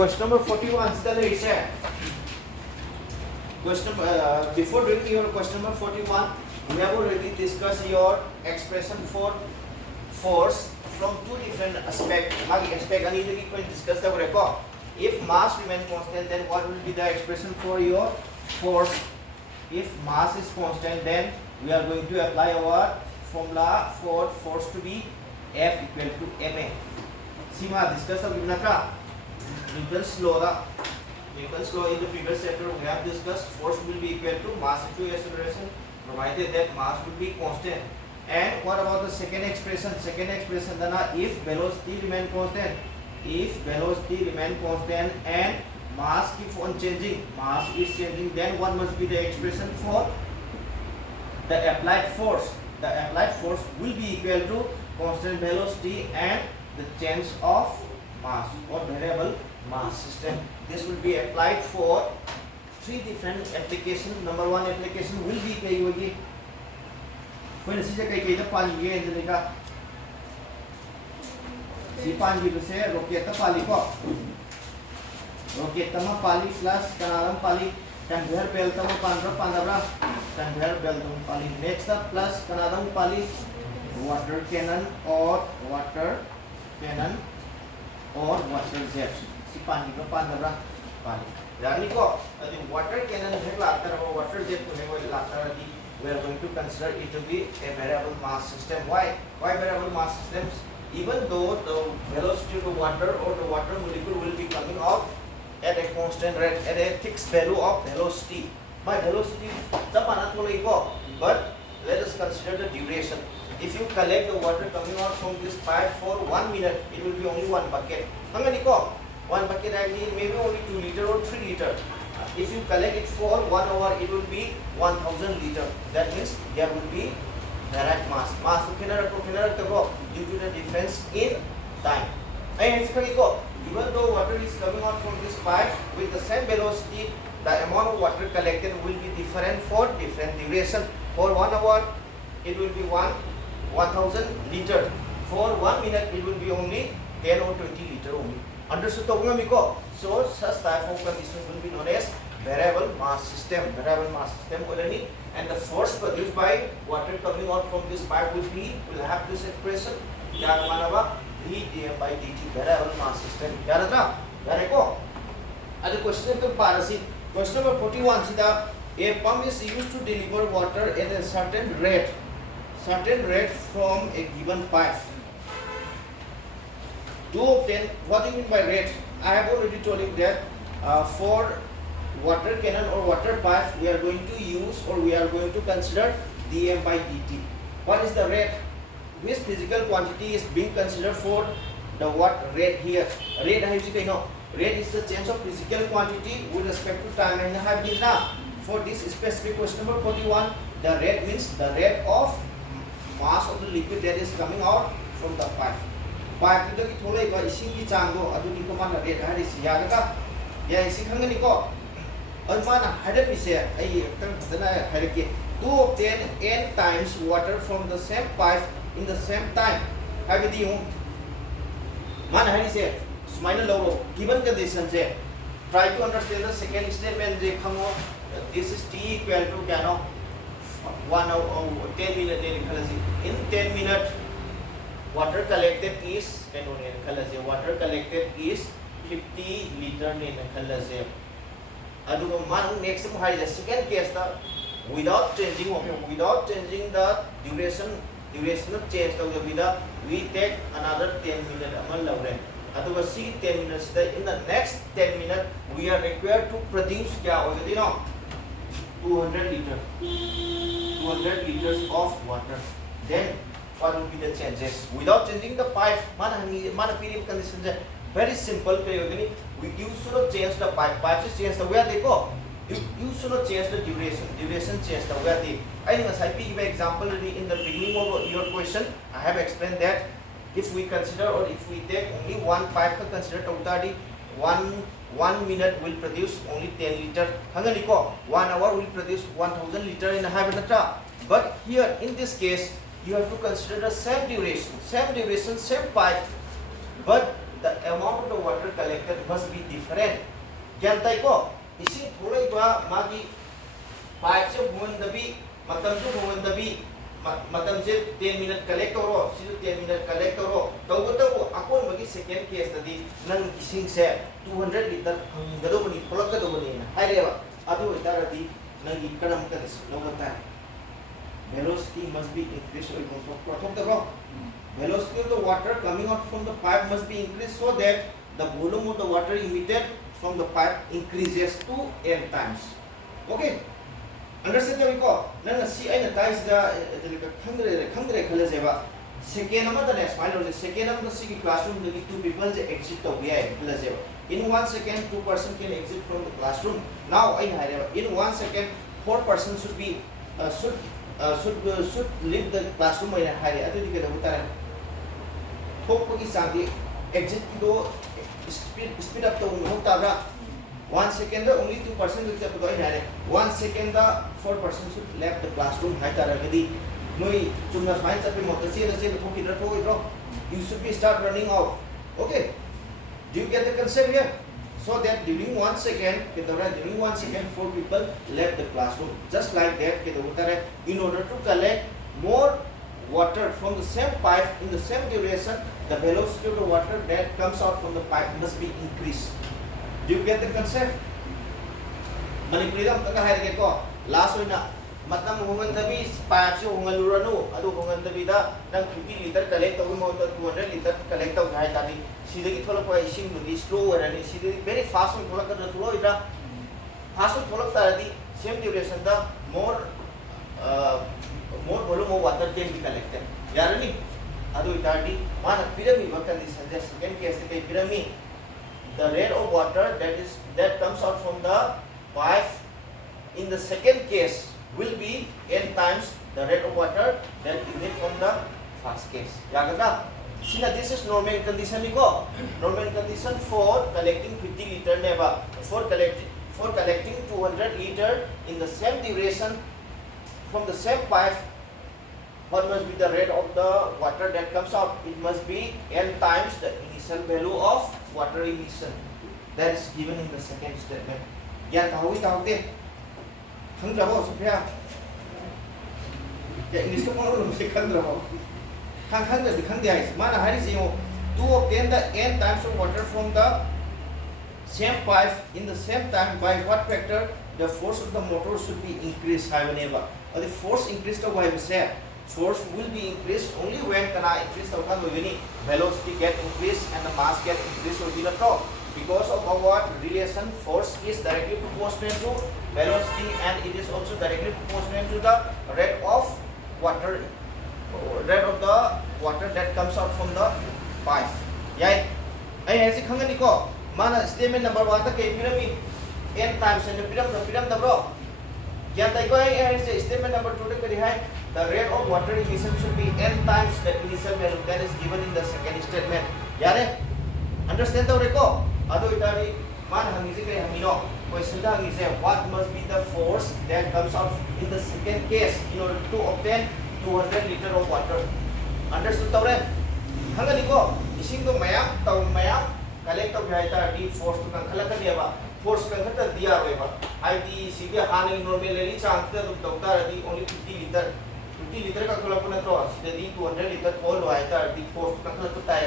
Question number 41 is the share. Before doing your question number 41, we have already discussed your expression for force from two different aspects. I need to discuss the record. If mass remains constant, then what will be the expression for your force? If mass is constant, then we are going to apply our formula for force to be F equal to ma. Sima discuss the Newton's law. Newton's law in the previous chapter we have discussed force will be equal to mass into acceleration, provided that mass will be constant. And what about the second expression? Second expression then if velocity remain constant, and mass keeps on changing, mass is changing, then what must be the expression for the applied force? The applied force will be equal to constant velocity and the change of mass or variable mass system. This will be applied for three different applications. Number one application will be kay hogi. When see kay the pani ge indika. Si pani gi se rocket ta pali ko. Rocket tama pali plus kanaram pali conveyor belt tama pandra conveyor belt tama pali. Next up plus kanaram pali water cannon or water jet. Si pani ko pandra pali. Yani ko adi water cannon hegla tar water jet ko hegla tar di we are going to consider it to be a variable mass system. Why variable mass systems? Even though the velocity of the water or the water molecule will be coming out at a constant rate, at a fixed value of velocity. My velocity but let us consider the duration. If you collect the water coming out from this pipe for 1 minute, it will be only one bucket. One bucket I mean maybe only 2 liter or 3 liter. If you collect it for 1 hour, it will be 1000 liter. That means there will be direct mass. Due to the difference in time. And even though water is coming out from this pipe with the same velocity, the amount of water collected will be different for different duration. For 1 hour, it will be 1000 liter. For 1 minute, it will be only 10 or 20 liter only. Understood? So such type of condition will be known as variable mass system. And the force produced by water coming out from this pipe will have this expression. V dm by dt, variable mass system. Question number 41 a pump is used to deliver water at a certain rate from a given pipe. To obtain, what do you mean by rate? I have already told you that for water cannon or water pipe we are going to use or we are going to consider dm by dt. What is the rate? Which physical quantity is being considered for the what rate here? Rate is the change of physical quantity with respect to time. And I have been now for this specific question number 41, the rate means the rate of mass of the liquid that is coming out from the pipe. Pipe to the thole ba ising gi chango adu ni ko man rate ha ri siya ga ya isi khangani ko almana hada pise ai tang dana harike to obtain n times water from the same pipe in the same time. Have you man hari se smile low given condition je try to understand the second statement je khango this is t equal to kano 1 hour 10 minute in 10 minutes water collected is water collected is 50 liter next second case without changing the duration of change we take another 10 minutes. See 10 minutes in the next 10 minutes we are required to produce 200 liters of water. Then what will be the changes without changing the pipe? Condition very simple. You should not change the pipe. Pipe is change the where they go. You should not change the duration change the where they. I think as I give an example in the beginning of your question, I have explained that if we consider or if we take only one pipe consider totally 1 minute will produce only 10 liter. 1 hour will produce 1000 liter in a habitat. But here in this case you have to consider the same duration, same pipe, but the amount of the water collected method must be different. Jantai ko ising thulai ba magi pipe se bun dabi matam se bun dabi matam se 10 minute collect oro si 10 minute collect oro tawu akon magi second case tadi nang ising se 200 liter hangado bani tholak gado bani haireba adu itaradi nang ikadam kan logata velocity must be increased or prothom the rock velocity of the water coming out from the pipe must be increased so that the volume of the water emitted from the pipe increases to n times. Okay, understand me ko nang si ay na tais da khangre khalajeba second ama the next final second ama the si classroom the two people je exit to be ay khalajeba in 1 second 2 person can exit from the classroom. Now I haireba in 1 second 4 person should be should leave the classroom ay haire atu di ke da utara thok ki sangi exit ki do speed up to hota 1 second only 2 person will step to 1 second 4 person should left the classroom hai tara gadi noi chumna fine chapi motor se thoki ra thoi ro you should be start running out. Okay, do you get the concept here? So that during 1 second during 1 second 4 people left the classroom, just like that in order to collect more water from the same pipe in the same duration, the velocity of the water that comes out from the pipe must be increased. Do you get the concept? Manipulate taka hair ko last one na matam hungan tabi pipe se hungan luranu adu hungan tabi da nang 50 liter collect tawi mo 200 liter collect taw hai tabi sidagi thola ko ising du slow erani sidagi very fast on thola ka tholo ida fast on thola taradi same duration da more volume of water can be collected. Yarani adu itadi mana pyramid work condition the second case the pyramid the rate of water that comes out from the pipe in the second case will be n times the rate of water that emit from the first case. Yagata sina this is normal condition ko normal condition for collecting 50 liter neba for collecting 200 liter in the same duration from the same pipe. What must be the rate of the water that comes out? It must be n times the initial value of water emission. That is given in the second statement. Ya tahu de. Hang rabo Sophia. Ya English ko mo lo se kan rabo. Hang de mana hari se yo to obtain the n times of water from the same pipe in the same time by what factor the force of the motor should be increased however. Or the force increased by say force will be increased only when increase the velocity get increased and the mass get increased will be the top. Because of what relation force is directly proportional to velocity and it is also directly proportional to the rate of water that comes out from the pipe. Yai ai hasi khangani ko mana statement number 1 ta ke pyramid n times and pyramid the bro ya tai ko ai statement number 2 ta kari hai the rate of water emission should be n times the initial value that is given in the second statement. Yare understand the reko adu itari man hangi se kai hamino question da hangi se what must be the force that comes out in the second case in order to obtain 200 liter of water. Understood tawre hangani ko ising do mayam collect of jaita di force to kan khala kan ba force kan khata dia ba id cd hani normally chance da doctor di only 50 liter ka khala puna to sida di 200 liter all waita di force kan khala to tai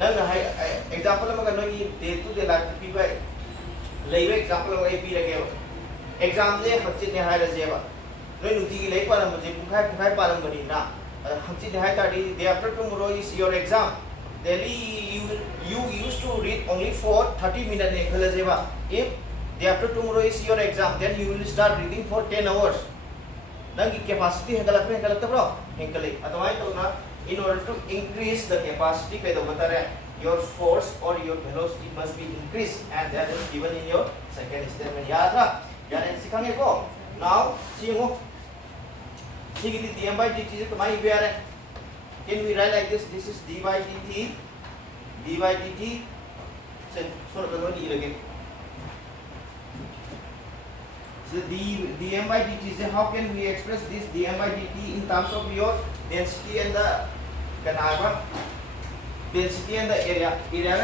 nang hai example ma kan no day to day life pi ba leiwe example ma pi rage exam le hakchi ne hai raje ba noi nuti gi lei pa ram je punkhai pa ram gani na hakchi ne hai ta di day after tomorrow is your exam. Daily you used to read only for 30 minutes ne khala je ba if day after tomorrow is your exam then you will start reading for 10 hours. Nang capacity hengalak bro hengalai adawai to na in order to increase the capacity kai do batare your force or your velocity must be increased and that is given in your second statement. Yaad ra yan sikhange ko now singo sigidi dm by dt is kamai be are can we write like this is d by dt so the one again. So dm by dt is how can we express this dm by dt in terms of your density and the kanaba density and the area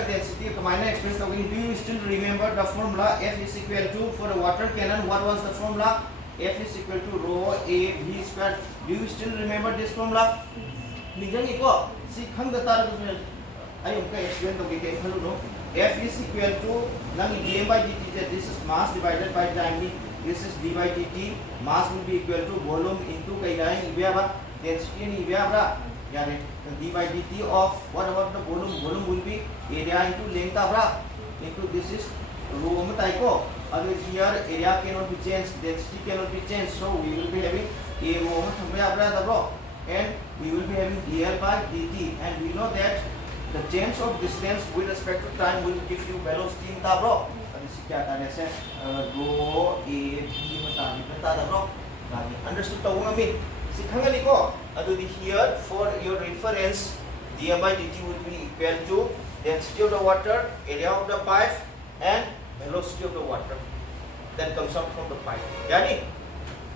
density combined express now. Do you still remember the formula? F is equal to, for a water cannon, what was the formula? F is equal to rho A V square. Do you still remember this formula? Nijang iko si khang da tar I am explain to get no. F is equal to nang dm by dt. This is mass divided by time. This is d by dt. Mass will be equal to volume into kai density ni yani d by dt of what about the volume? Volume will be area into length into this is rho taiko. Here area cannot be changed, density cannot be changed, so we will be having a rho and we will be having dl by dt, and we know that the change of distance with respect to time will give you velocity in tabro. Rho a v understood tau ngamin si khangani ko adu here for your reference dm by dt will be equal to density of the water, area of the pipe, and velocity of the water that comes out from the pipe. Yani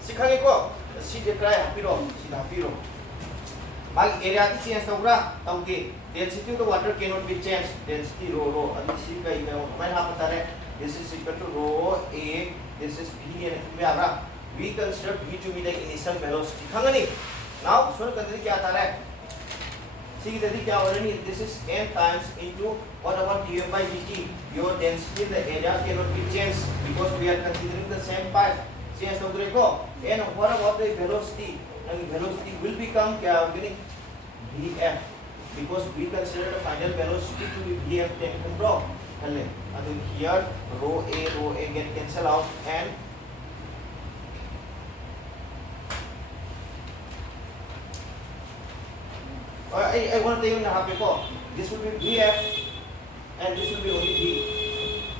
si khangi ko si de krai hapiro si hapiro mag area ti change tabra tauge density of the water cannot be changed, density rho adu si kai ga mai hapatare. This is equal to rho a, this is v, and we consider v to be the initial velocity. Khangani now so kadri kya aata hai, see kadri kya ho rahi, this is m times into what about dm by dt. Your density, the area cannot be changed because we are considering the same pipe. Change to ko, and what about the velocity? And velocity will become kya organic vf, because we consider the final velocity to be vf taken from here rho a get cancel out, and I want to tell you now, this will be vf and this will be only v.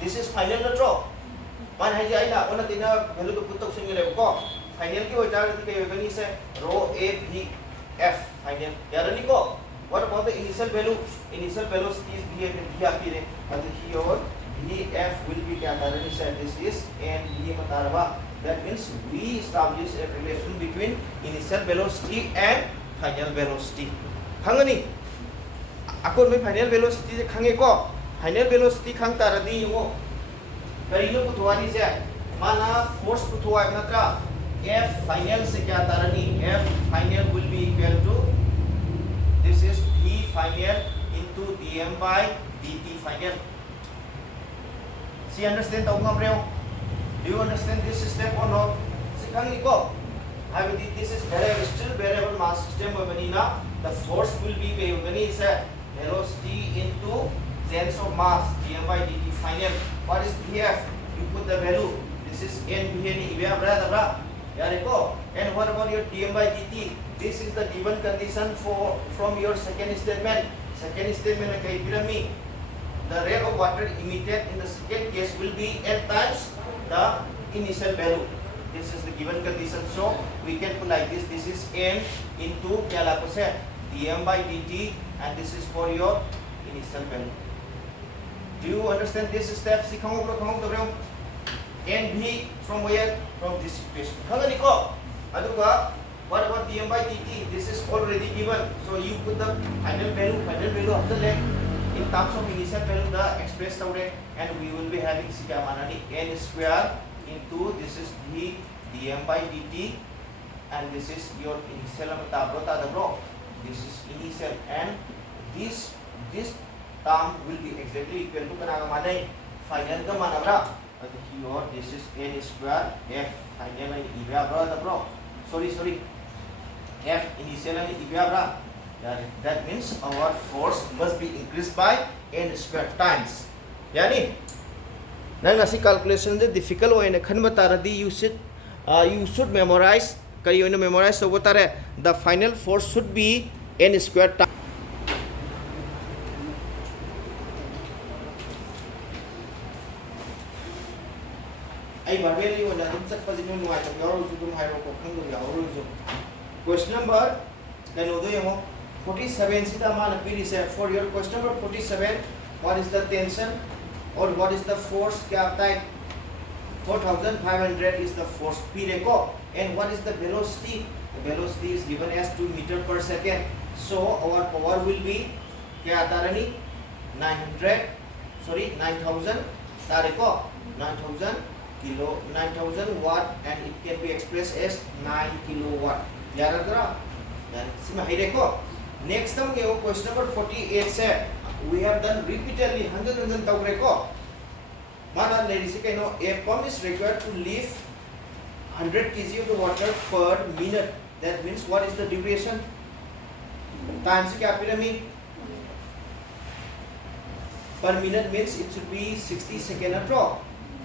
This is final na draw. Man hai jai na ona tina value to put option gele ko. Final ki hoita ri ke gani se rho a v f final. Yarani ko. What about the initial value? Initial velocity is v and v apire. But here vf will be kya tarani se, this is and v matarwa. That means we establish a relation between initial velocity and final velocity. Hangani akon mai final velocity je khange ko. Final velocity khang taradi yo karino puthwani se mana force puthwa natra f final se kya tarani, f final will be equal to, this is v final into dm by dt final. See, understand tau ngam reo? Do you understand this step or not? Sikhangi ko this is still variable mass system banina. The force will be velocity into sense of mass dm by dt final. What is df? You put the value. This is n b n e and what about your dm by dt? This is the given condition from your second statement. Second statement the rate of water emitted in the second case will be n times the initial value. This is the given condition, so we can put like this. This is n into dm by dt, and this is for your initial value. Do you understand this step? N v from where? From this equation. What about dm by dt? This is already given, so you put the final value of the length in terms of initial value, the expressed away, and we will be having n square into this is v dm by dt, and this is your initial bro. This is initial, and this term will be exactly equal to final ka manabra. Here this is n square f final and ibra bro. Sorry. F initial and ibra. That means our force must be increased by n square times. Yani nang nasi calculation de difficult way na khanba taradi you should memorize kari oina memorize so tare the final force should be n square times. Question number 47 for your question number 47, what is the tension or what is the force? 4500 is the force P and what is the velocity? The velocity is given as 2 meter per second. So our power will be kaya tarani 900 sorry 9000 tareko 9000 watt and it can be expressed as 9 kilowatt yaradra dan sima hireko next time ge question number 48 se we have done repeatedly 100 taureko mana lerisi kaino a pump is required to lift 100 kg of the water per minute. That means what is the duration? Time se kya pyramid? Per minute means it should be 60 seconds a drop.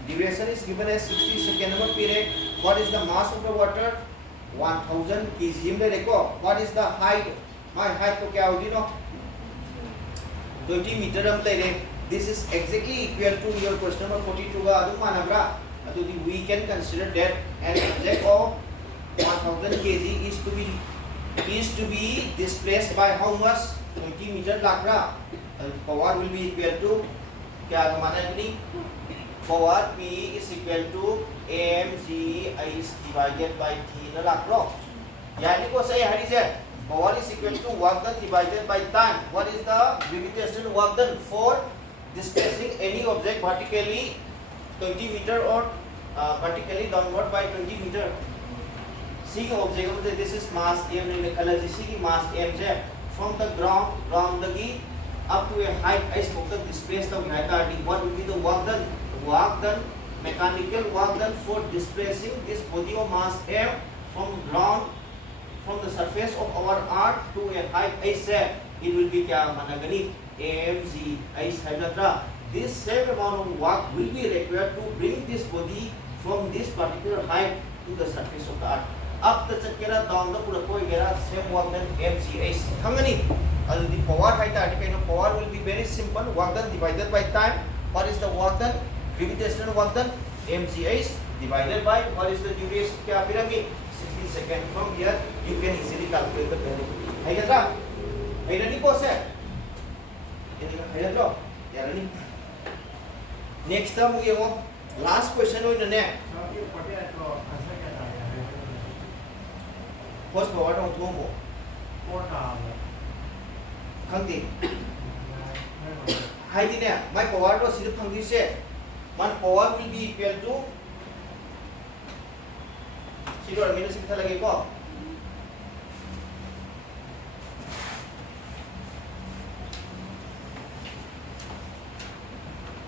Duration is given as 60 seconds of period. What is the mass of the water? 1000 kg. What is the height? My height to kya hogi no? 20 meter. This is exactly equal to your question number 42 ga adu manabra. We can consider that an object of 1000 kg is to be displaced by how much 20 meter lakra. Power will be equal to kya mana ni power P is equal to mg is divided by t na lakro. Yani ko say hari je power is equal to work done divided by time. What is the gravitational work done for displacing any object vertically 20 meter or vertically downward by 20 meter? See object this is mass m in the see mass m je from the ground up to a height I spoke the displaced of height. What will be the work done mechanical work done for displacing this body of mass m from the surface of our earth to a height I said it will be kya managani mg I said. This same amount of work will be required to bring this body from this particular height to the surface of the earth. Up the chakera down the pura koi gera same work done mg is khangani. The power height kind of power will be very simple. Work done divided by time. What is the work done? Gravitational work done mg is divided by what is the duration kya pyramid 60 seconds. From here you can easily calculate the value. Hai gadra? Hai rani ko se? Hai gadra? Ya rani. Next time we have last question on the net. First power on Tomo. Kanti. Hi dinner. My power was in the Kanti said. My power will be equal to 0 minus in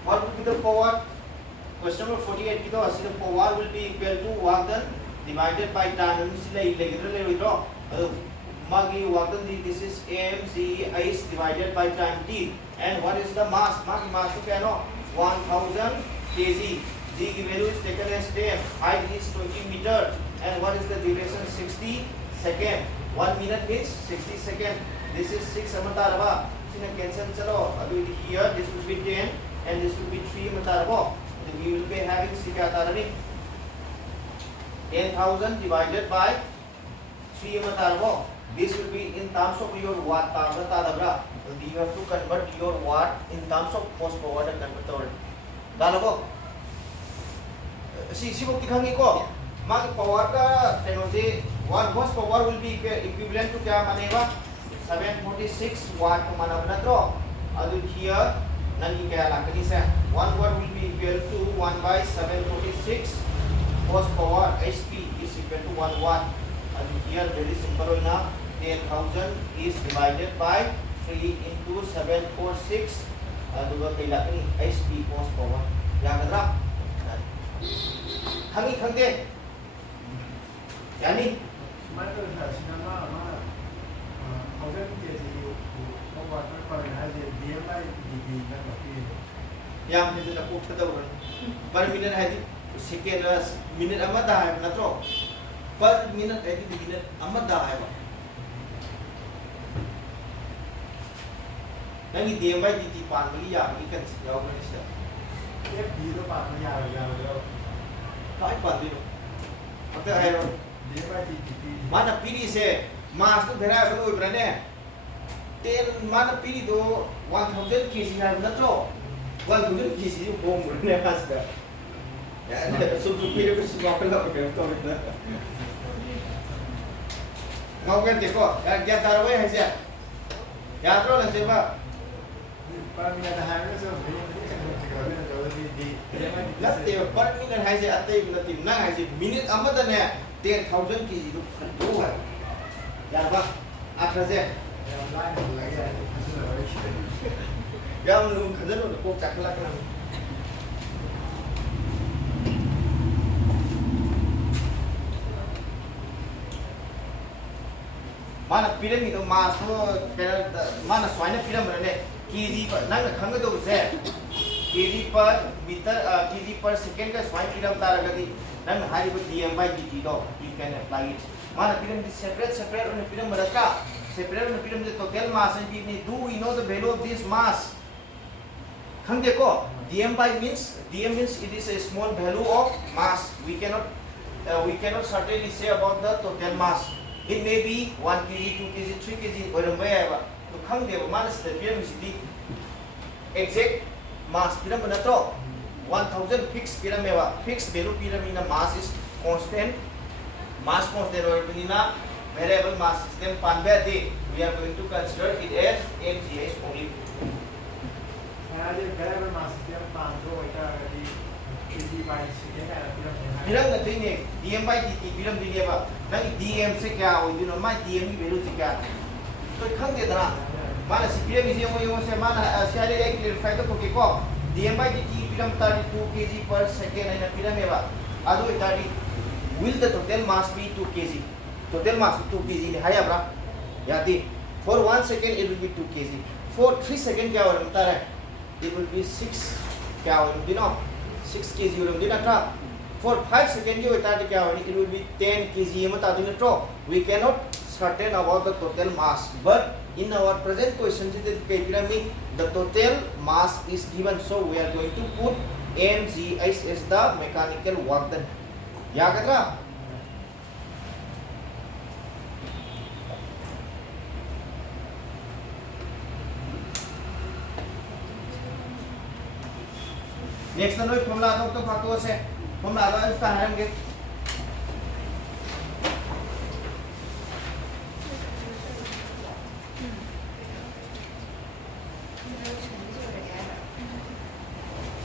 what will be the power? Question number 48 ki the power will be equal to work done divided by time. Magi work done this is mg is divided by time t. And what is the mass? Mass to kya no 1000 kg. G की value is taken as 10. Height is 20 meter. And what is the duration? 60 second. 1 minute means 60 second. This is 6 amatarva. Sina cancel chalo. Here this will be 10. And this will be 3 matarbo. We will be having 10,000 divided by 3 matarbo. This will be in terms of your watt. You have to convert your watt in terms of horsepower and converter. Dalabo. Si bukti khangi ko. Mag power ka technology 1 horsepower will be equivalent to kya manega 746 watt manabna tro. Adu here nani kaya lakani se 1 watt will be equal to 1 by 746 horsepower. HP is equal to 1 watt. And here very simple enough. 10,000 is divided by 3 into 746. Aduga kay lakani HP horsepower. Yagadra. Hangi khangde. Yani. Yang itu nak pukul tahu kan? Per minit hari second minit amat dah hai, natro. Per minit hari minit amat dah hai. Nanti dia mai di pan lagi ya, ini kan jauh kan sih. Dia di tu pan lagi ya. Kau pan di tu. Apa hai lo? Dia mai di. Mana pilih se? Mas tu berai apa tu berani? Ten mana pilih tu 1000 kg hai, natro. 1000 kg itu bom berani mas dah. Ya, susu pilih tu semua pelak kan tu kita. Ngau kan teko, dia taruh hai sih. Ya terus nanti apa? नत्ते पर minute हाइजे अते नत्ते ना हाइजे minute अमदने 10,000 KG दु खंदो है याबा आखरजे याम लु खजन को चखला कना माना pyramid मास तो माना स्वाइन पिरामिड ने केजी पर नंग खंगदो से केजी पर मीटर केजी पर सेकंड का स्वाइन पिराम तारगदी नंग हारिबो dm by dt दो you can apply it माना पिरामिड separate on पिरामिड का separate on pyramid total mass and do we know the value of this mass खंगे को dm by means it is a small value of mass we cannot certainly say about the total mass. It may be 1 kg, 2 kg, 3 kg, whatever. To come there, man, the pyramid exact mass pyramid. 1,000 fixed pyramid, fixed value pyramid mass is constant. Mass constant or variable mass system. We are going to consider it as MGS only. Variable mass system pyramid thing dm by dt pyramid दिए बा नहीं dm से क्या हो you know my dm की value से क्या तो खंग दे दरा माना सी pyramid यो से माना शायद एक क्लियरफाई तो कोके को dm by dt pyramid 32 kg per second है ना pyramid बा आदो इतारी will the total mass be 2 kg total mass 2 kg ने है याबरा यादी for 1 second it will be 2 kg for 3 second क्या हो रहा है it will be 6 क्या हो रहा है 6 kg हो रहा है for 5 seconds it will be 10 kg we cannot certain about the total mass but in our present question the total mass is given so we are going to put mg as the mechanical work done yagadra next one formula to phato se formula da uska harange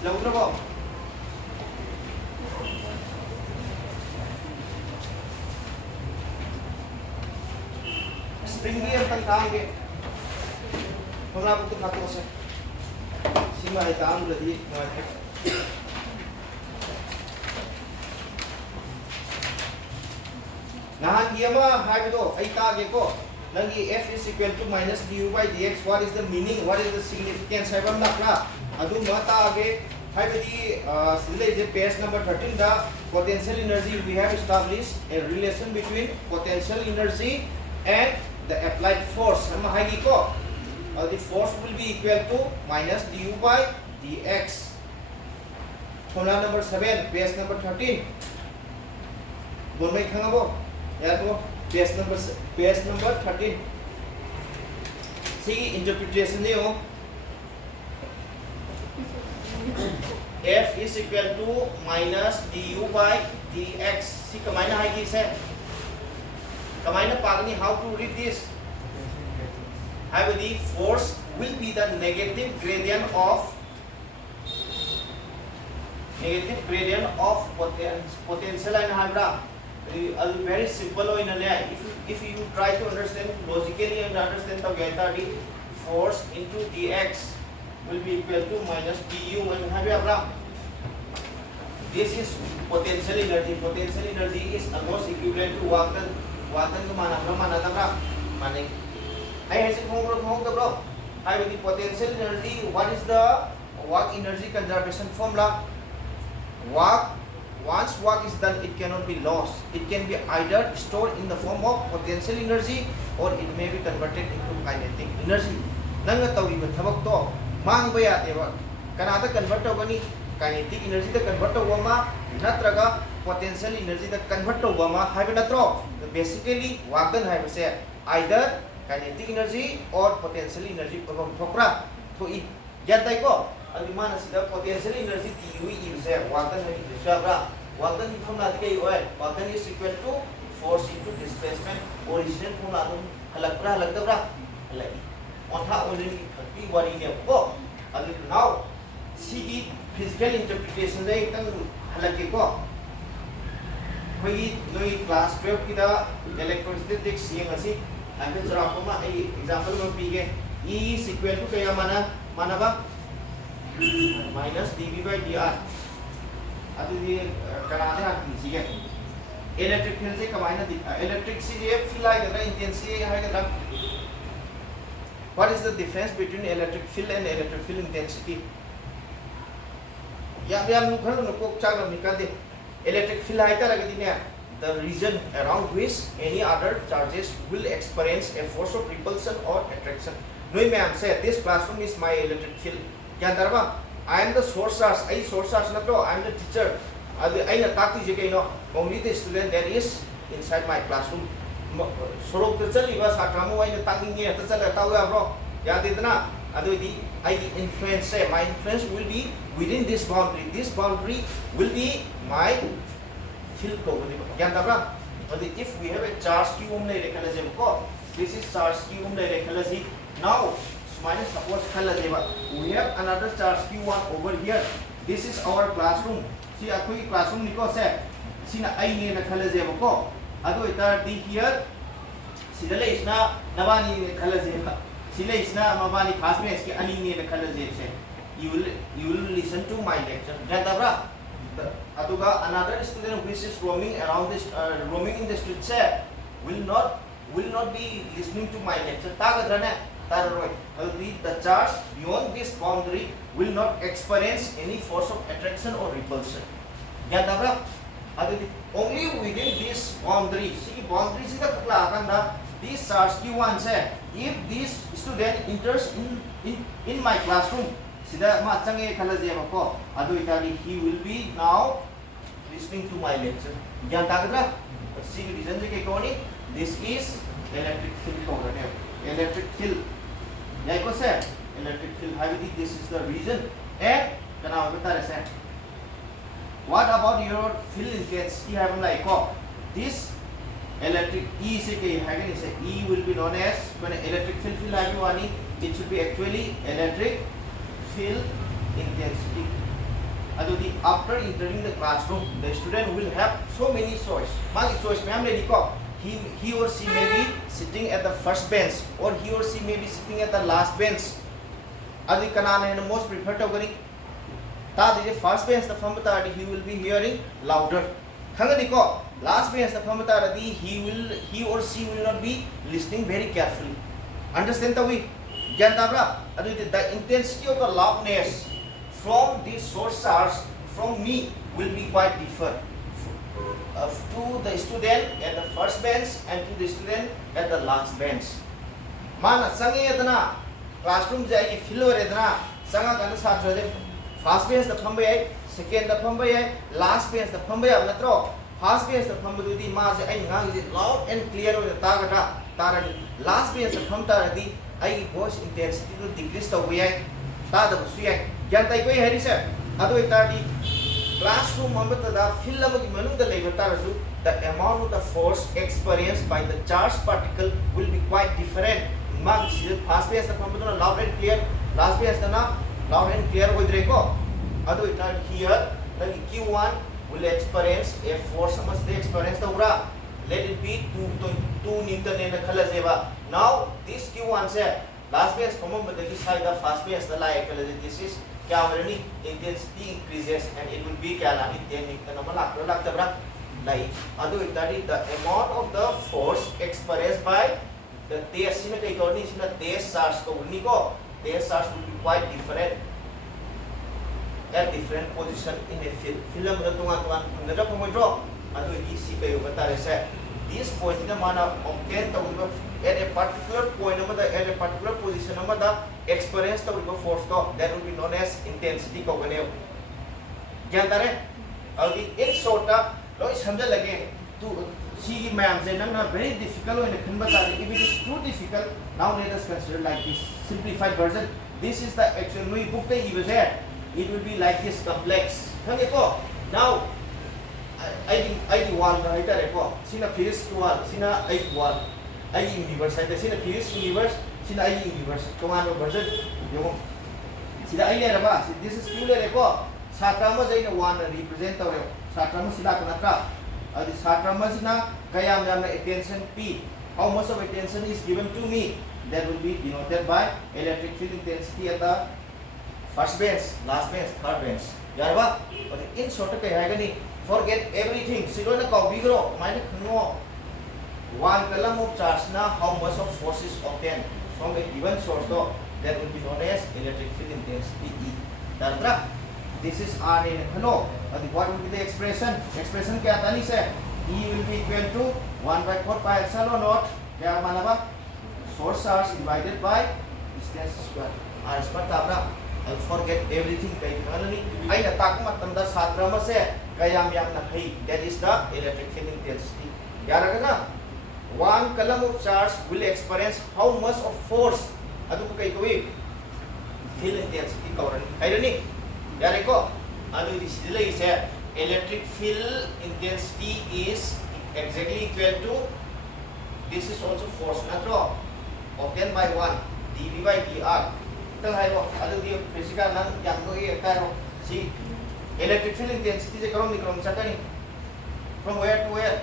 lautro spring gear tan kaange formula to phato se sima ai taam ladi nahan yama haido ai ta ge ko nangi f is equal to minus du by dx what is the meaning what is the significance haibam lakla adu ma ta ge haibadi sile je page number 13 the potential energy we have established a relation between potential energy and the applied force ham haigi ko the force will be equal to minus du by dx formula number 7 page number 13 bonmai khangabo यार तो page number 13 see interpretation ले हो f is equal to minus du by dx see कमाइना है कि इसे कमाइना पागनी how to read this have the force will be the negative gradient of potential and hybrid very simple in if you try to understand logically and understand the the force into dx will be equal to minus du and have this is potential energy is almost equivalent to work done ko mana mane I has it home bro I with the potential energy what is the work energy conservation formula work once work is done it cannot be lost it can be either stored in the form of potential energy or it may be converted into kinetic energy nanga tawi ba thabak to mang ba ya eba kanada convert ogani kinetic energy da convert ogama natraga potential energy da convert ogama haiba natro basically work done haiba se either kinetic energy or potential energy ogam thokra to it yatai ko Alimana sida potential energy TU use work done hai disabra work done formula ke oil work done is equal to force into displacement original formula halakra halakdabra halai ontha only 30 wari ne ko now see physical interpretation they tang halake ko koi noi class 12 ki da electrostatics yang asi ame jara ko ma ai example ma pige E is equal to kaya mana ba minus dv by dr adu di kanane ha ki sige electric field se kamaina di electric se je field ai ga intensity hai ga what is the difference between electric field and electric field intensity ya nu khalo no kok chak ni ka de electric field hai ta di ne the region around which any other charges will experience a force of repulsion or attraction noi ma'am say this classroom is my electric field kya darba I am the source charge I source charge na to I am the teacher I na takti je kaino only the student that is inside my classroom sorok te chali ba satramu I na taking ne ta chala taw ya bro ya de na adu di I influence say my influence will be within this boundary will be my field ko ni kya darba if we have a charge q um le rekhala je ko this is charge q um le rekhala ji now minus suppose khala je ba we have another charge q1 over here this is our classroom see akoi classroom ni ko se sina ai ne na khala je ba ko adu ita di here sidale isna nabani ne khala je ba sile isna mabani classmates ki ani ne na khala je se you will listen to my lecture gata bra aduga another student which is roaming around this roaming in the street se will not be listening to my lecture tagadrane the charge beyond this boundary will not experience any force of attraction or repulsion. Only within this boundary, see boundary is the this charge Q1 say if this student enters in my classroom, he will be now listening to my lecture. See reason this is electric field. Electric field. Like I said, electric field heavy. This is the reason. And what about your field intensity? Have like this electric E E will be known as when electric field it should be actually electric field intensity. After entering the classroom, the student will have so many choice. He or she may be sitting at the first bench or he or she may be sitting at the last bench. Adi kanana and most preferred to gari. Ta the first bench the famata he will be hearing louder. Hanganiko last bench the famata he or she will not be listening very carefully. Understand the way? Jantabra the intensity of the loudness from this source charge from me will be quite different. To the student at the first bench and to the student at the last bench. Mana sangi edna classroom jai fill over edna sanga kana satra de first bench the phambai second the phambai last bench the phambai natro first bench the phambu di ma je ai ngang is loud and clear over ta gata tarani last bench the phamta di ai voice intensity to decrease the way ta da su ya gyan tai koi hari se adu ita di classroom the amount of the force experienced by the charged particle will be quite different. First base the loud and clear, last base the loud and clear with Reco. Here the Q1 will experience a force must experience the ura. Let it be 2 Newton in the Kalazeva. Now this Q1 said last base from the side the first base the light this is intensity increases and it will be the amount of the force experienced by the test charge will be quite different at different position in the field. This point obtained at a particular point at a particular position experience force that will be known as intensity. It's sort of to see ma'am very difficult if it is too difficult, now let us consider like this simplified version. This is the actual book it will be like this complex. Now I one sina physics one sina one universe sina physics universe sina universe version sida ai le ba this is q le ko satra ma jai na 1 represent tawre satra ma sida ko natra adi satra ma sina kayam yam na attention p how much of attention is given to me that will be denoted by electric field intensity at the first bench, last bench, third bench. Yarba, but in short ke hagani forget everything. Silo na ko bigro, mine kno. One column of charge na how much of force is obtained from a given source though that will be known as electric field intensity E. Tatra, this is R in kno. But what will be the expression? Expression kya tani se? E will be equal to 1 by 4 pi epsilon naught. Kya mana ba? Source charge divided by distance square. R square tabra. I'll forget everything kay kanani. Ay natak matamda satra ma se kayam yam na hai. That is the electric field intensity. Yara ka na? One column of charge will experience how much of force? Adu ko kay kuwi. Field intensity kawarani. Kayrani. Yara ko. Adu this is electric field intensity is exactly equal to this is also force natro obtained by 1 dv by dr tang hai bo adu di physical nang yang ko e ta ro si electric field intensity je karom ni karom sakani from where to where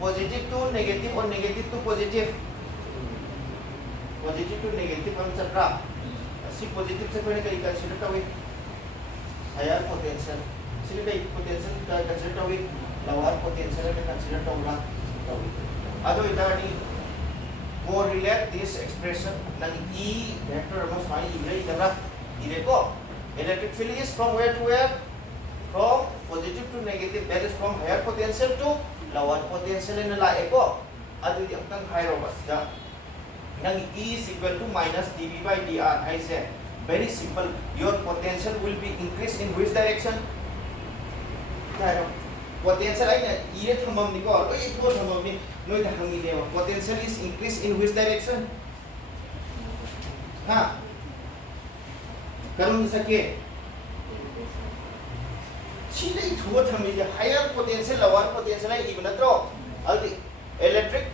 positive to negative or negative to positive am sakra si positive se kone kai consider tawi higher potential sila kay potential ka consider tawi lower potential ka consider tawla ado itani correlate this expression ng E vector mas may ilay dabra ile ko electric field is from where to where from positive to negative that is from higher potential to lower potential na lae ko ado di ang higher bas da ng E is equal to minus dv by dr I say very simple your potential will be increased in which direction potential ay na ire thamam ni ko oi ito thamam ni noi ta hangi de potential is increased in which direction ha karon sake chile ito thami je higher potential lower potential ay ibna tro aldi electric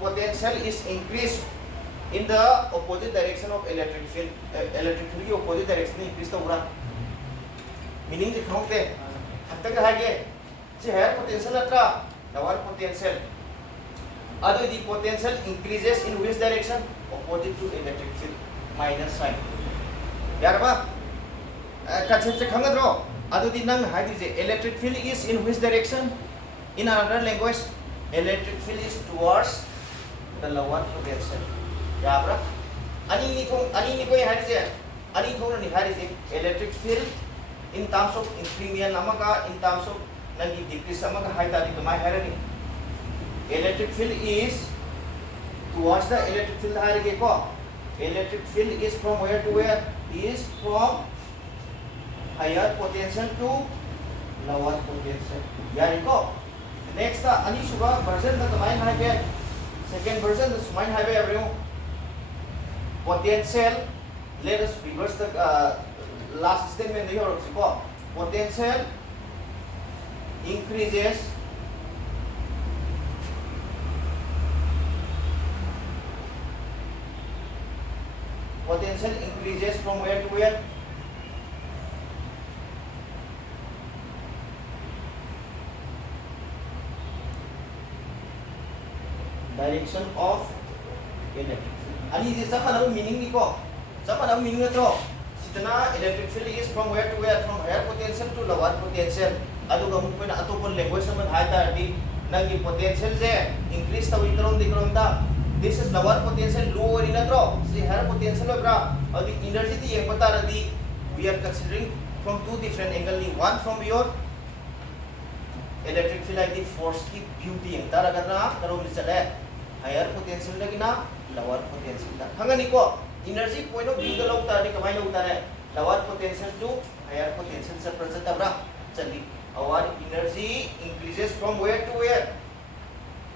potential is increased in the opposite direction of electric field ki opposite direction increase to ura meaning je khongte hatta ka hage si higher potential atra lower potential ado the potential increases in which direction opposite to electric field minus sign yarba kachhe se khangadro ado di nang hadi je electric field is in which direction in another language electric field is towards the lower potential yabra ani ni ko hadi je ani thona ni hadi je electric field in terms of increment amaka in terms of nangi decrease amaka haida di kamai harani electric field is towards the electric field hierarchy ko electric field is from where to where is from higher potential to lower potential yari ko next ani suba version the kamai haibe second version the sumain haibe everyone potential let us reverse the last statement here ko potential increases from where to where direction of electric field ani je sa kana meaning ni ko sa kana meaning to sitna electric field is from where to where from higher potential to lower potential adu ga mun na atopon language naman haita di nangi potential je increase tawi karon di karon ta this is lower potential lower in atro si higher potential bra adi energy di ek bata radi we are considering from two different angle ni one from your electric field like the force ki beauty ang tara karna karo ni chale higher potential lagi na lower potential ta hangani ko energy point of view da log ta ni kamai log ta re lower potential to higher potential sa present bra chali our energy increases from where to where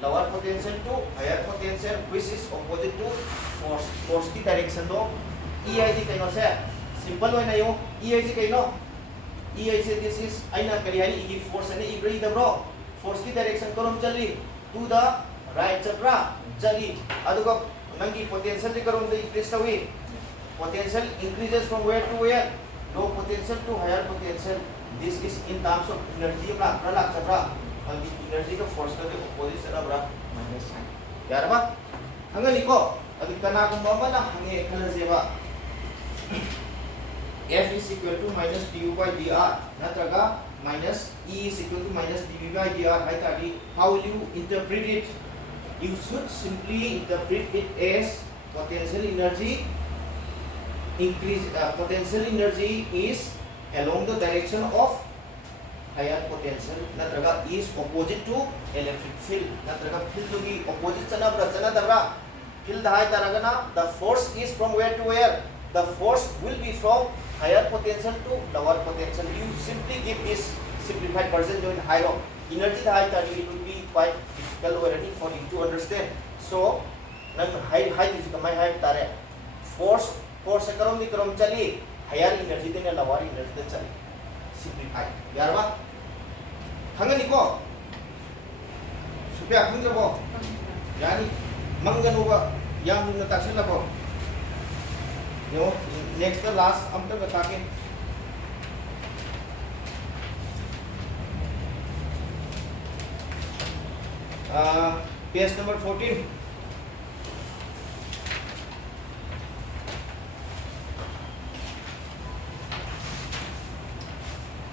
lower potential to higher potential which is opposite to force ki direction do EID kaino se simple way na yung EID kaino EID this is aina kari hani e force ani ibri da bro force ki direction karom chali to the right chapra chali aduga nangi potential di karom da increase tawi potential increases from where to where? Low potential to higher potential. This is in terms of energy energy ka force ka opposite minus sign. Yara ba? Hanggang iko, agi kana kung na hangi ba? F is equal to minus du by dr. Natraga minus E is equal to minus dv by dr. How will you interpret it? You should simply interpret it as potential energy increase. Potential energy is along the direction of higher potential. Natraga is opposite to electric field. Natraga field to be opposite sana field high taragana. The force is from where to where? The force will be from higher potential to lower potential. You simply give this simplified version to higher energy high target. It will be quite difficult already for you to understand. So, high is my high tare. Force karom ni karom chali higher energy than lower energy than chali. Simplify. Yarba. Hangan iko. Supaya hangan bo. Yani manganu ba yang nuna takshin labo. You know, next the last हम तो बता के page number 14.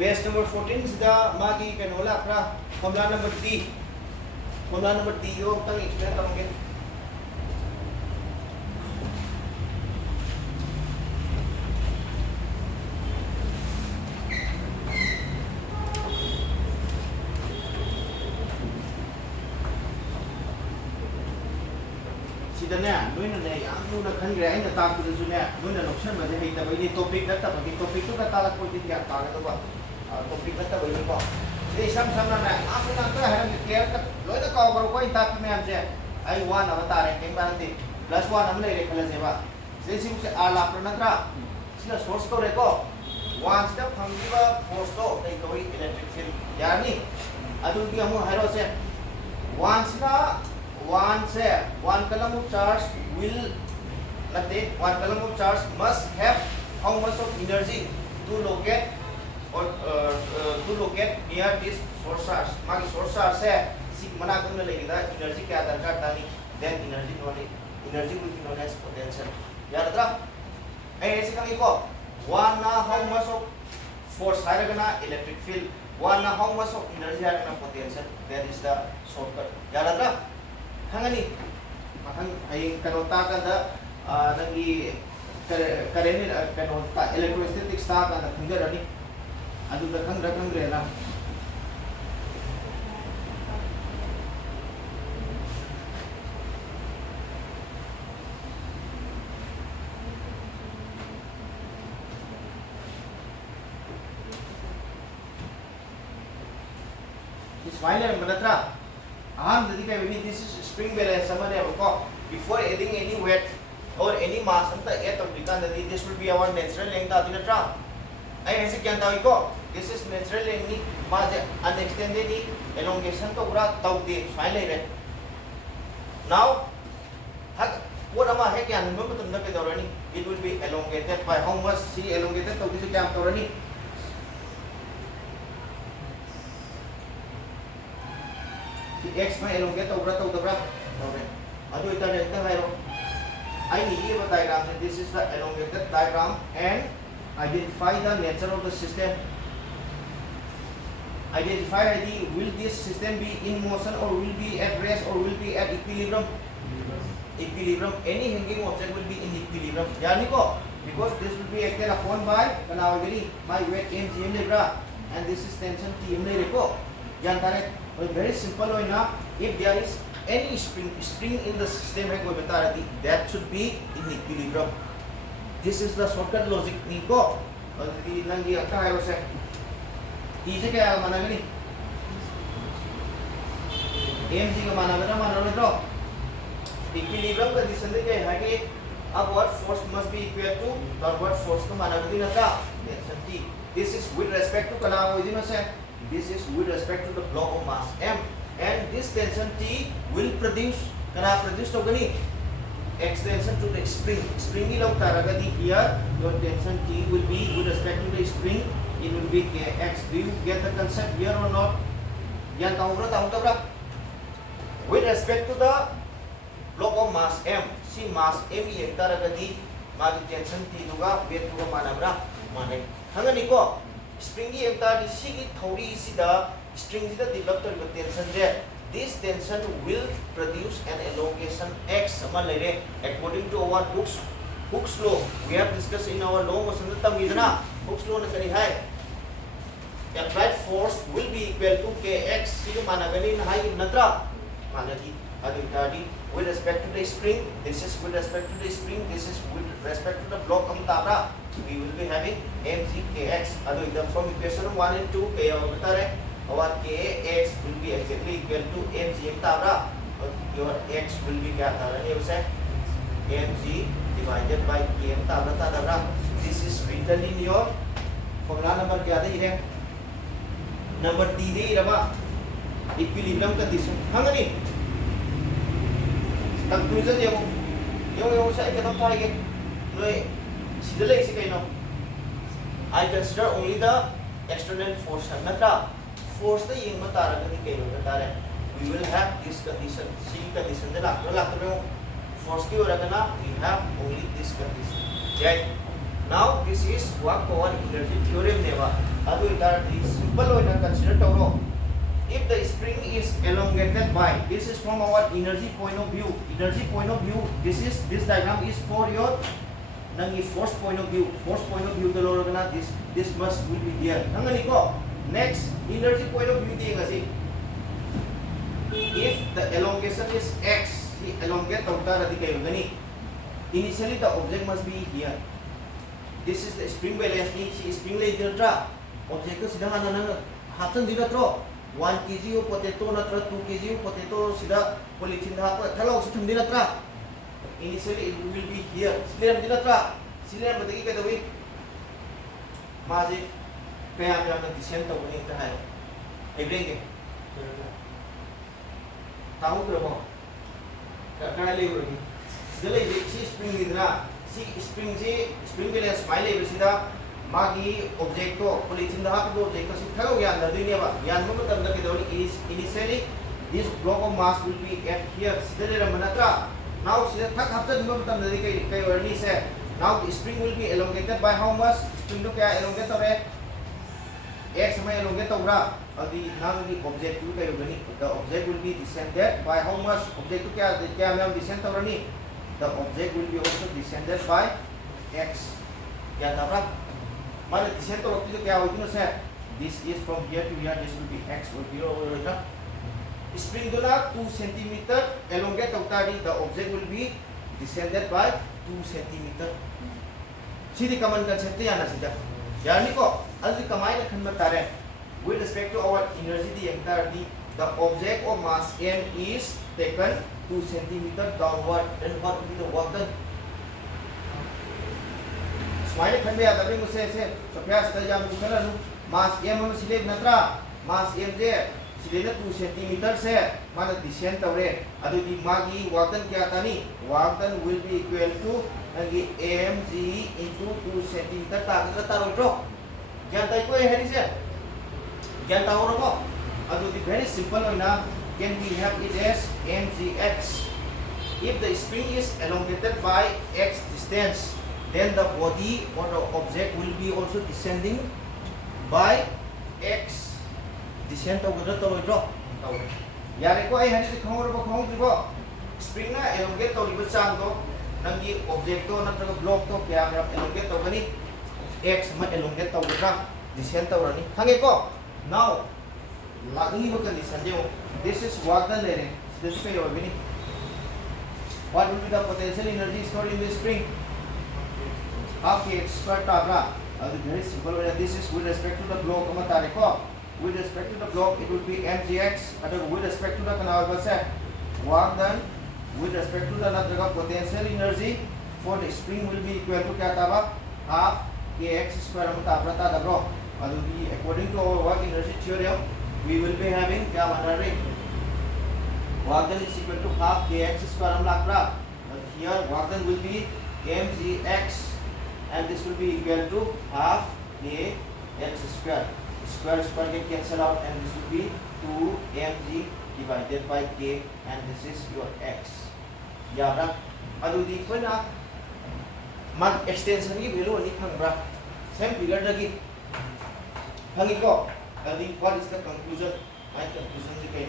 Page number 14 sudah magi kenola pra formula number D. Formula number D yo tang explain tamangin. Nuna khan gre aina ta ku su ne nuna option ma hei ta bai topic na ta bai topic tu ka ta la ko ti ya ta ga ba topic na ta bai ni ko ei sam na asu na ta ha clear ka loi da ka ko ta me am je ai wa na ta re kem ba ti plus 1 am le re khala je ba se sim se a la pro na tra sila source to re ko once the phangi ba force to nei ko electric field yani adu ki amu hairo se once one column of charge will one column of charge must have how much of energy to locate or to locate near this source charge. Magi source charge se si mana kung lagi da energy kya darkar tani then energy will be known as potential. Yada tra? Aise kang iko one na how much of force hai na electric field, one na how much of energy hai na potential. That is the shortcut. Yada tra? Hangani makang ay kanota ka da nangi karen kanota electrostatics ta ka na khunjarani adu da khang rela Ismail manatra this is spring balance before adding any weight or any mass this will be our natural length this is natural length unextended elongation now what am I it will be elongated by how much see elongated X may elongate over to the graph. I need a diagram. This is the elongated diagram and identify the nature of the system. Identify will this system be in motion or will be at rest or will be at equilibrium? Equilibrium. Any hanging object will be in equilibrium. Because this will be acted upon by my weight mgm and this is tension T. Very simple if there is any spring in the system that should be in equilibrium. This is the shortcut logic niko nangi akka hai wase easy kaya managani mg ka managana to equilibrium condition de kaya hai upward force must be equal to downward force ka managani nata T. This is with respect to kana this is with respect to the block of mass m and this tension T will produce extension to the spring. Spring ilong taragadi here, your tension T will be with respect to the spring, it will be Kx. Do you get the concept here or not? Yan tahu tabra. With respect to the block of mass M, si mass M yang taragadi, magi tension T duga weight duga mana bra? Mana? Hangani ko spring yang tadi sigi thori sida string sida develop the tension je. This tension will produce an elongation x according to our Hooke's law. We have discussed in our law motion Hooke's law na kani hai. Applied force will be equal to kx. Sino managani na hai natra managi adi tadi with respect to the spring. This is with respect to the spring. This is with respect to the block of tabra. We will be having mg kx. Ado ida from equation 1 and 2 kaya batare. Our kx will be exactly equal to mg tabra. Your x will be kya tabra? Mg divided by km tabra. This is written in your formula number kya hai? Number D de raba equilibrium condition. Hangani. Conclusion yung sa ikatong target. Noi sidala isi kayo. I consider only the external force natra. Force the yung matara gani kayo natare. We will have this condition. C condition dala. Wala ko force ki ora kana. We have only this condition. Right? Now this is what our energy theorem neva. Adu itar this simple way na consider toro. If the spring is elongated by, this is from our energy point of view. Energy point of view. This diagram is for your nangi force point of view. Force point of view dalo kana this must will be there. Nangani ko. Next, energy point of view di kasi. If the elongation is x, the elongate tawta radi kayo gani. Initially the object must be here. This is the spring balance ni si spring lay dira. Object ko sida nang hatan dira tro. 1 kg of potato natra 2 kg of potato sida polythene hapa thalaw sa thum dira tra. Initially it will be here. Sila dira tra. Sila matagi ka dawi. Maji kaya kaya nag-descend to ni tayo. Ay break. Tahu ko mo. Kaya lew ri. Dala si spring dira. Si spring balance smile lew sida magi object to polythene hapa do object si thalaw yan na dunia ba. Yan mo matam na kidaw is initially this block of mass will be at here. Sida ra manatra. Now sida thak hapsa mo matam na kay early se. Now the spring will be elongated by how much? Spring do kaya elongate re x may elongate ra. Adi nang the object to kayo gani. The object will be descended by how much? Object to kaya may descend ra ni. The object will be also descended by x. Kaya tabra. Mane descend to kaya hoy no se. This is from here to here. This will be x will be over ra. Spring dola 2 cm elongate tawtari. The object will be descended by 2 cm. Sidi kaman concept yan na sida. Yani ko, as the kamay na kanmatare, with respect to our energy the entirety, the object of mass m is taken 2 cm downward, and what will be the work done? Smile kan be adabri muse se, so kya sida jam kala nu mass m no sile natra, mass m je sile na 2 cm se mana descend tawre, adu di magi work done kya tani? Work done will be equal to nagi mg into 2 cm ta taro ro. Gyan tay ko hari se. Gyan tawo ro mo. Adu di very simple oina can we have it as mgx. If the spring is elongated by x distance, then the body or the object will be also descending by x. Descend tawo gada taro ro. Yare ko ay hari se khong ro ko. Spring na elongate tawo libo chang do nangi object to natraga block to kaya kaya elongate to gani x ma elongate to gana descend to rani hange ko. Now lagi mo condition je this is what the lere this is your bini. What will be the potential energy stored in the spring? Half kx square tabra. Very simple. This is with respect to the block matare ko. With respect to the block it will be mgx. With respect to the canal base work done with respect to the natraga potential energy for the spring will be equal to kya taba half kx square tabra ta dabro. According to our work energy theorem we will be having kya manare work done is equal to half kx square lakra. here work done will be mgx, and this will be equal to half a x square. Square get cancel out, and this will be 2 mg divided by k, and this is your x. Yabra adudi koina mag extension ki value ani khangbra same figure dagi khangi ko. Adi what is the conclusion? My conclusion is okay.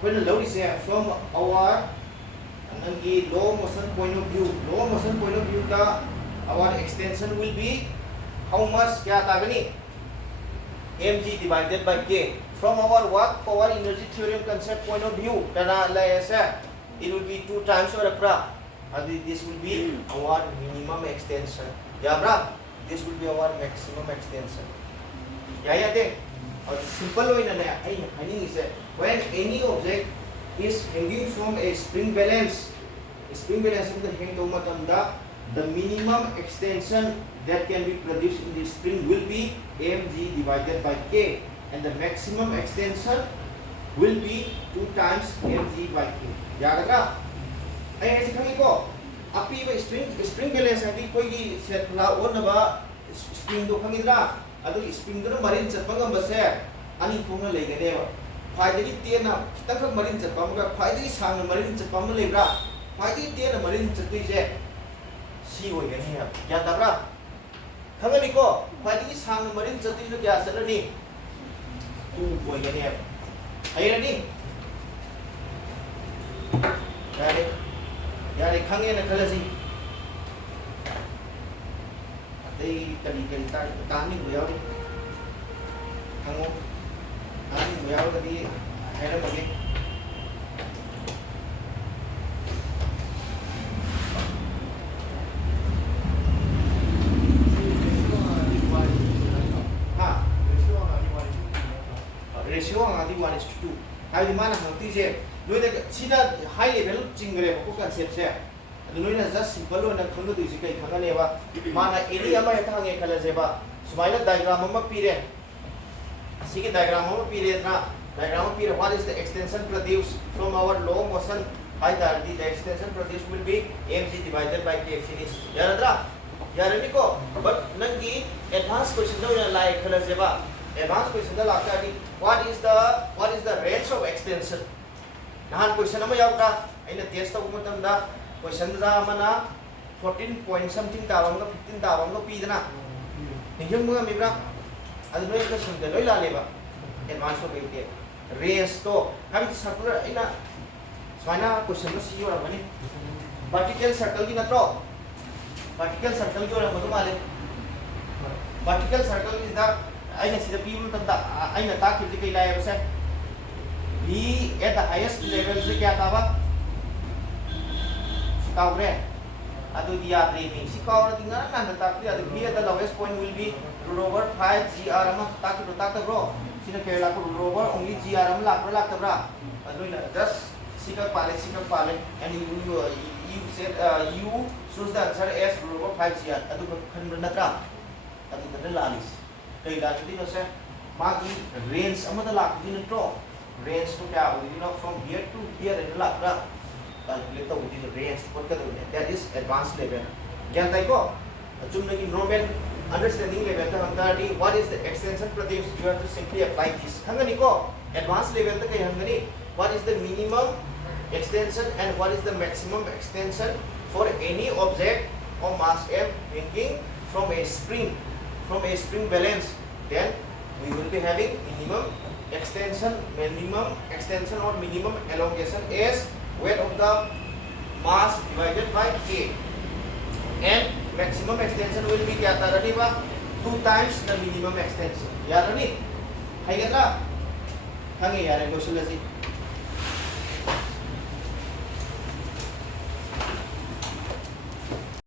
When the load is from our low motion point of view, our extension will be how much? Kya tagani? mg divided by k. From our work power energy theorem concept point of view, it will be 2 times or this will be our minimum extension. Yeah, bra. This will be our maximum extension. Yeah, then. Simple way na is when any object is hanging from a spring balance is hang the minimum extension that can be produced in the spring will be mg divided by k, and the maximum extension will be 2 times mg by k. Yaga ay kami ko api ba spring balance adi koi set la on ba spring do kami na adu spring do marin chatpa ngam se ani thong na leigane ba khwaidagi tena kitang marin chatpa ma khwaidagi sang marin chatpa ma lebra khwaidagi tena marin chatpi je si hoigani ha ya tabra khangani ko khwaidagi sang marin chati do kya salani tu hoigani ha ayani yare khange na khalasi atei kali ta ni goya khango ani goya kali haira bage ha ratio adi 1:2 hai di mana hangti je noida sida high level chingre ko concept se noida just simple one khangdu du kai khangane ba mana area ma eta nge khala je ba sumaina diagram ma pire asigi diagram ma pire na diagram ma pire what is the extension produced from our low motion high tardi the extension produced will be mg divided by k finish yaradra yarani ko but nangi advanced question no like khala je ba advanced question da lakta di what is the range of extension nahan question ama yawta aina test tabu matamda question da mana 14 point something tawamga 15 tawamga pi dana ninjung mga mibra adu noi ka sunde loi la leba advance of ke range to kami circular aina swaina question no si yora bani vertical circle ki natro vertical circle ki ora madu male vertical circle is the aina sida pi matamda aina ta ki kai la yaba sa V at the highest level से क्या था बा काउरे अदु दिया training सी काउरे दिंगा ना ना ताकि अदु V at the lowest point will be root over 5 gr ama ताकि तो ताकि bro sina केरला को root over only gr ama lakh तबरा अदु ना just सिका पाले and you said you choose the answer as root over 5 gr अदु खन नत्रा अदु नन लालिस कई लाख दिन से मागी range ama दा लाख दिन तो range to kya hogi from here to here and lakra calculate to the range what ka that is advanced level gyan tai ko chumna ki normal understanding level ta hangani what is the extension produced you have to simply apply this hangani ko advanced level ta kai hangani what is the minimum extension and what is the maximum extension for any object of mass m hanging from a spring balance. Then we will be having minimum extension, or minimum elongation is weight of the mass divided by k, and maximum extension will be kya tha rani ba 2 times the minimum extension. Yaar rani hai gatra hange yaar question lasi